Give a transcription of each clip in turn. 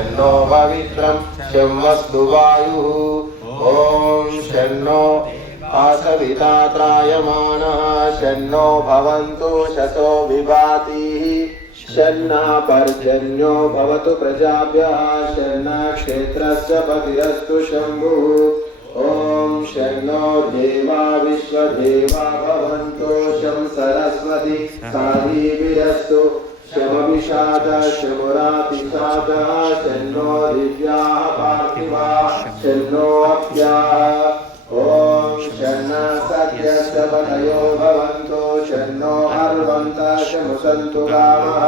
शन्नो पवित्रं शं वस्तु वायुः। ॐ शन्नो आसविता त्रायमाणः शन्नो भवन्तु शतो विभातिः। शन्नः पर्जन्यो भवतु प्रजाभ्यः शन्नः क्षेत्रस्य पतिरस्तु शम्भुः। ॐ शन्नो देवा विश्वदेवा भवन्तु शं सरस्वती साधीभिरस्तु शमभिषादः शमुरातिषादः शन्नो दिव्याः पार्थिवाः शन्नो अप्याः। ॐ शन्नः सत्यस्य पतयो भवन्तु शन्नो अर्वन्तः शमुसन्तु गावः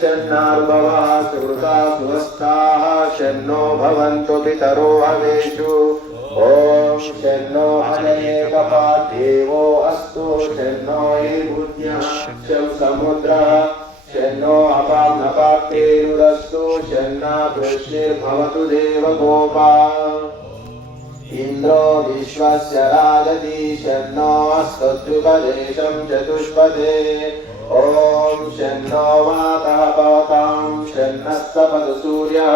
शन्नार्भवः सुहृता सुवस्थाः शन्नो भवन्तु पितरो हवेषु। ॐ शन्नो हनयेकपादेवो अस्तु शन्नो ईबुद्ध्यः शं समुद्रः शन्नो अपाम्नपाक्तेरुरस्तु शन्नः वृष्टिर्भवतु देवगोपा। इन्द्रो विश्वस्य राजति शन्नो अस्तुद्युपदेशं चतुष्पदे। ॐ शन्नो वातः पवतां शन्नः सपतु सूर्यः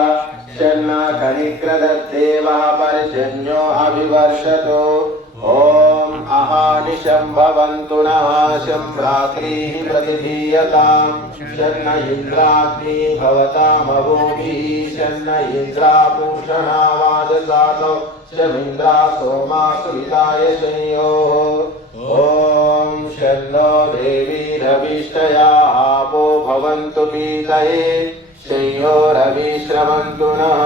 शन्नः कणिक्रदद्देवः पर्जन्यो अभिवर्षतु। ॐ अहानिशं भवन्तु नः शं रात्रिः प्रतिधीयतां शन्न इन्द्राग्निः भवतामवोभिः शन्न इन्द्रापूषणा वाजसातो शमिन्द्रा सोमा सुविताय संयोः। ॐ शन्नो देवीरविष्टया आपो भवन्तु पीतये संयोरविश्रमन्तु नः।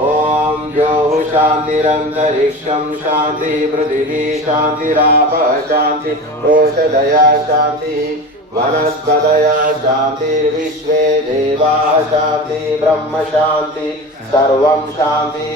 ॐ द्यौः शान्तिरन्तरिक्षं शान्तिः पृथिवी शान्तिरापः शान्तिः ओषधयः शान्तिः वनस्पतयः शान्तिर्विश्वे देवाः शान्तिः ब्रह्म शान्तिः सर्वं शान्तिः।